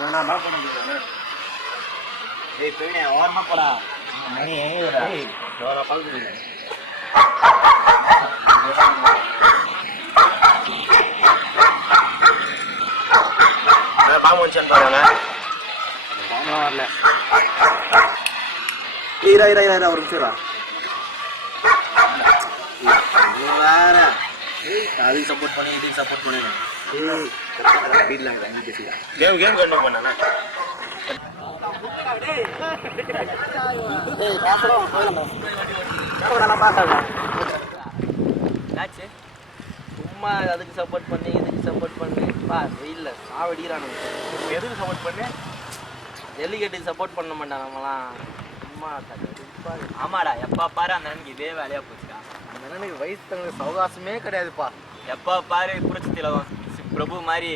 நான் மாப் பண்ண ஏய் பெரிய ஓரமா போடா மணி ஏங்கடா டோரா பாக்குது நான் பாமோன்சன் போறானே பாமலாம் வரல ஈரா ஒரு நிமிஷம் வேற அதுக்கு சப்போர்ட் பண்ணி இதுக்கு சப்போர்ட் பண்ணி வீட்டில் வாங்கி பேசிக்கலாம் கேம் கண்டு பண்ணா சும்மா அதுக்கு சப்போர்ட் பண்ணி இதுக்கு சப்போர்ட் பண்ணி பா வெயில்ல சாவடிக்கிறானு எதுக்கு சப்போர்ட் பண்ணி ஜல்லிக்கட்டுக்கு சப்போர்ட் பண்ண மாட்டான் நம்மலாம் சும்மா ஆமாடா எப்பா பாரு அந்த அண்ணனுக்கு இதே வேலையா போச்சுடா அந்த அண்ணனுக்கு வயசு தங்களுக்கு சவகாசமே கிடையாதுப்பா எப்பா பாரு புரட்சி திலகம் பிரபு மாதிரி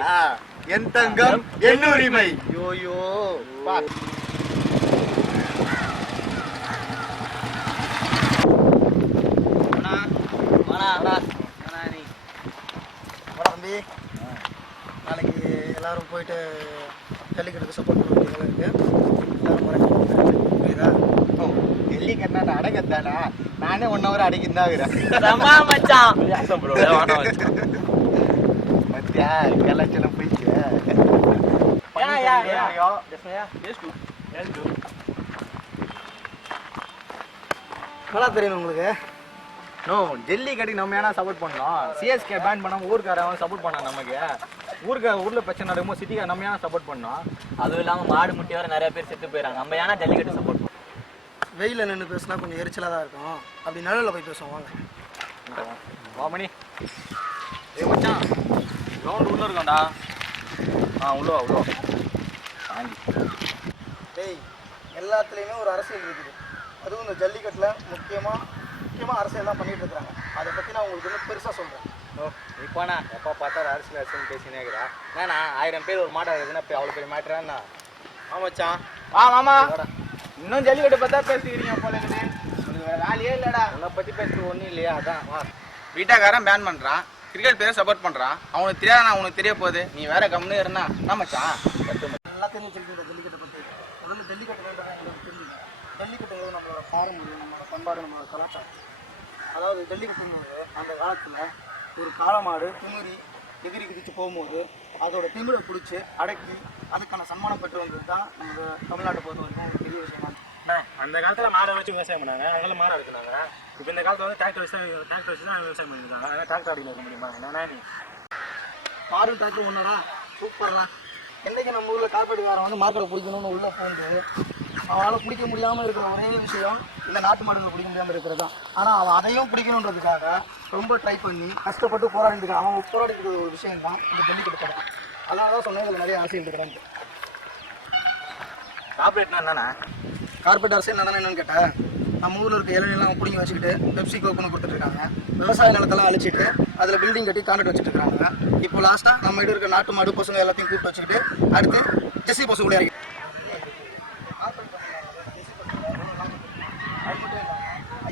என் தங்கம் என் உரிமை யோயோ தம்பி நாளைக்கு எல்லாரும் போயிட்டு ஜல்லிக்கட்டுக்கு சப்போர்ட் பண்ணுறது இருக்கு எல்லாரும் புரியுதா ஜல்லிக்கட்டு அடக்கத்தானா நானே 1 hour அடக்கிருந்தாகிறேன் கலாச்சாரம் போயிடுச்சு நல்லா தெரியும் உங்களுக்கு நோ ஜல்லிக்கட்டுக்கு நம்ம ஏன்னா சப்போர்ட் பண்ணோம் சிஎஸ்கே பேன் பண்ணாம ஊருக்காரன் சப்போர்ட் பண்ணான் நமக்கு ஊரில் பிரச்சனை நடக்கும்போது சிட்டிக்கார நம்ம ஏன்னா சப்போர்ட் பண்ணோம் அதுவும் இல்லாமல் மாடு முட்டி வர நிறைய பேர் செத்து போயிடறாங்க நம்ம ஏன்னா ஜல்லிக்கட்டு சப்போர்ட் பண்ணோம் வெயிலில் நின்று பேசினா கொஞ்சம் எரிச்சலாக தான் இருக்கும் அப்படி நிழலில் போய் பேசுவோம் வாங்க வாமணி ஏ மச்சான் கிரவுண்ட் உள்ள இருக்கோண்டா உள்ள வாங்கி டேய் எல்லாத்துலேயுமே ஒரு அரசியல் இருக்குது அதுவும் இந்த ஜல்லிக்கட்டில் முக்கியமாக அரசியல் தான் பண்ணிகிட்டு இருக்கிறாங்க அதை பற்றி நான் உங்களுக்கு இன்னும் பெருசாக சொல்கிறேன் இப்போண்ணா எப்போ பார்த்தா அரசியல் பேசினே இருக்கிறா ஏன்னா 1000 பேர் ஒரு மாட்டை இருக்குதுன்னா இப்போ அவ்வளோ பெரிய மாட்டுறான்னா ஆமாச்சான் மாமா இன்னும் ஜல்லிக்கட்டை பார்த்தா பேசிக்கிறீங்க போல இருக்குது உங்களுக்கு வேறு வேலையே இல்லைடா உன்னை பற்றி பேசுறது ஒன்றும் இல்லையா அதான் வீட்டாக்காரன் பேன் பண்ணுறான் கிரிக்கெட் பேரை சப்போர்ட் பண்ணுறான் அவனுக்கு தெரியாதா உனக்கு தெரிய போகுது நீ வேற கம்னு இருந்தா ஆமாச்சான் நல்லா தெரிஞ்சு வச்சிருக்கீங்க ஜல்லிக்கட்டை பற்றி முதல்ல ஜல்லிக்கட்டு எங்களுக்கு தெரிஞ்சுங்க ஜல்லிக்கட்டுங்கிறது நம்மளோட பாரம்பரியம் நம்மளோட பண்பாடு நம்மளோட கலாச்சாரம் அதாவது ஜல்லிக்கட்டுங்கிறது அந்த காலத்தில் ஒரு காளமாடு திமிரி எகிரி குதிச்சு போகும்போது அதோட திமிரை பிடிச்சி அடக்கி அதுக்கான சன்மானம் பெற்று வந்தது தான் நம்ம தமிழ்நாட்டை பொறுத்த வரைக்கும் ஒரு பெரிய விஷயமா அந்த காலத்தில் மாடை வச்சு விவசாயம் பண்ணாங்க அவங்களும் மாடை எடுக்கிறாங்க இப்போ இந்த காலத்தில் வந்து டிராக்டர் வச்சு தான் விவசாயம் பண்ணியிருக்காங்க அதனால் டிராக்டர் அடிக்க வைக்க முடியுமா என்னன்னா நீ மாடு டிராக்டர் ஒன்றுடா சூப்பர்லாம் என்றைக்கு நம்ம ஊரில் காப்பீடுக்காரன் வந்து மார்க்கெட்டை பிடிக்கணும்னு உள்ளே போந்து அவனால் பிடிக்க முடியாமல் இருக்கிற ஒரே விஷயம் இந்த நாட்டு மாடுகளை பிடிக்க முடியாமல் இருக்கிறது தான் ஆனால் அவன் அதையும் பிடிக்கணுன்றதுக்காக ரொம்ப ட்ரை பண்ணி கஷ்டப்பட்டு போராடிட்டு அவன் போராடிக்கிற ஒரு விஷயம் தான் இந்த ஜல்லிக்கட்டு படம் அதனால தான் சொன்னேன் இதில் நிறைய அரசியல் இருக்கிறாங்க கார்பரேட்னா என்னண்ணா கார்பரேட் அரசியல் என்னன்னு கேட்டேன் நம்ம ஊரில் இருக்க இளைஞர்லாம் பிடிங்கி வச்சுக்கிட்டு பெப்சி கோக்குன்னு கொடுத்துட்ருக்காங்க விவசாய நிலத்தெல்லாம் அழிச்சிட்டு அதில் பில்டிங் கட்டி கான்ட்ராக்ட் வச்சுட்டு இருக்காங்க இப்போ லாஸ்ட்டாக நம்ம கிட்ட இருக்க நாட்டு மாடு பசங்க எல்லாத்தையும் கூப்பிட்டு வச்சுக்கிட்டு அடுத்து ஜெர்சி பசு கூட இறக்கி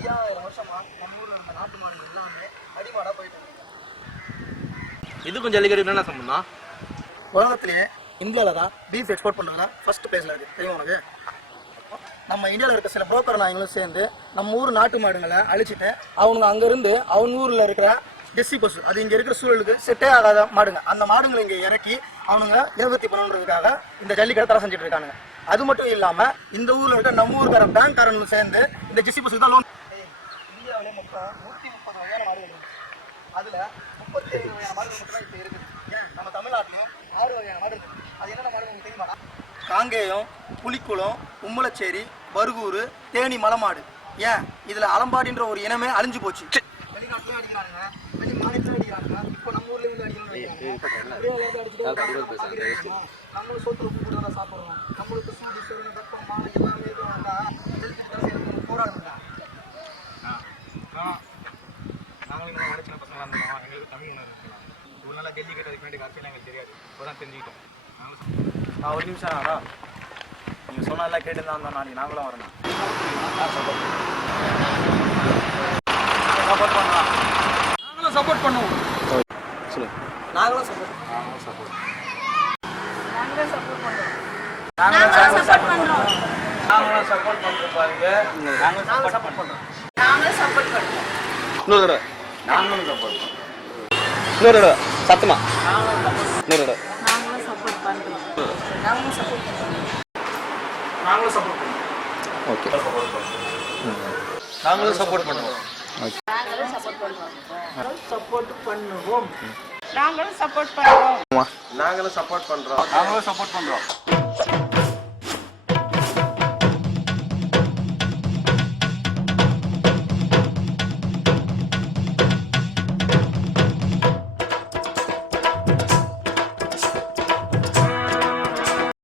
5000 வருஷமா நம்ம ஊரில் இருக்க நாட்டு மாடு எல்லாமே அடிமாடாக போயிட்டு இதுக்கும் ஜல்லிக்கட்டு என்ன சம்பந்தம் உலகத்திலேயே இந்தியாவில் தான் பீஃப் எக்ஸ்போர்ட் பண்ணுறதுனா ஃபர்ஸ்ட் பிளேஸில் இருக்குது தெரியும் உனக்கு நம்ம இந்தியாவில் இருக்க சில புரோக்கர் நாங்களும் சேர்ந்து நம்ம ஊர் நாட்டு மாடுங்களை அழிச்சிட்டு அவனுங்க அங்கேருந்து அவன் ஊரில் இருக்கிற ஜெர்சி பசு அது இங்கே இருக்கிற சூழலுக்கு செட்டே ஆகாத மாடுங்க அந்த மாடுங்களை இங்கே இறக்கி அவனுங்க ஏவத்தி பண்ணணுன்றதுக்காக இந்த ஜல்லிக்கட்டை தடை செஞ்சுட்டு இருக்காங்க அது மட்டும் இல்லாமல் இந்த ஊரில் இருக்க நம்ம ஊருக்கார பேங்க்காரங்களும் சேர்ந்து இந்த ஜெர்சி பசுக்கு தான் லோன் இந்தியாவிலே மொத்தம் 130 வகையான மாடுகள் இருக்குது அதில் 37 வகையான மாடுகள் மட்டும் தான் இப்போ இருக்குது நம்ம தமிழ்நாட்டிலையும் 6 வகையான மாடு இருக்குது அது என்னென்ன மாடு உங்களுக்கு தெரியுமா காங்கேயம் புலிக்குளம் உம்மலச்சேரி பருகூர் தேனி மலைமாடு ஏன் இதில் அலம்பாடின்ற ஒரு இனமே அழிஞ்சு போச்சு வெளிநாட்டிலே அடிக்கிறாங்க வெளி மாநிலத்திலே அடிக்கிறாங்க இப்போ நம்ம ஊர்லேயே வந்து அடிக்கிறாங்க நம்மளும் சோத்துல உப்பு கூட தான் சாப்பிட்றோம் நம்மளுக்கு சூடு சோறு வெப்பமா எல்லாமே இதுவும் போராடுங்க நாங்களும் இந்த மாதிரி சின்ன பசங்களாக இருந்தோம் எங்களுக்கு தமிழ் உணர்வு இருக்கலாம் ஒரு நாளாக ஜல்லிக்கட்டு அதுக்கு வேண்டிய அரசியல் எங்களுக்கு தெரியாது இப்போ தான் தெரிஞ்சுக்கிட்டோம் ஒரு நிமிஷம் ஆனா நீங்கள் சொன்னாலாம் கேட்டு தான் நாளைக்கு நாங்களும் வரணும் சப்போர்ட் பண்ணலாம் நாங்களும் சப்போர்ட் பண்ணுவோம் சொல்லுங்கள் நாங்களும் சப்போர்ட் நாங்களும் சப்போர்ட் பண்றோம். நாங்களும் சப்போர்ட் பண்றோம் பாருங்க. நாங்களும் சப்போர்ட் பண்றோம். இன்னொரு தடவை நாங்களும் சப்போர்ட் பண்றோம். இன்னொரு தடவை சத்தமா இன்னொரு தடவை நாங்களும் சப்போர்ட் பண்றோம். நாங்களும் சப்போர்ட் பண்றோம். நாங்களும் சப்போர்ட் பண்றோம். ஓகே நாங்களும் சப்போர்ட் பண்ணுவோம். நாங்களும் சப்போர்ட் பண்ணுவோம். சப்போர்ட் பண்ணுவோம். நாங்களும் சப்போர்ட் பண்றோம். நாங்களும் சப்போர்ட் பண்றோம்.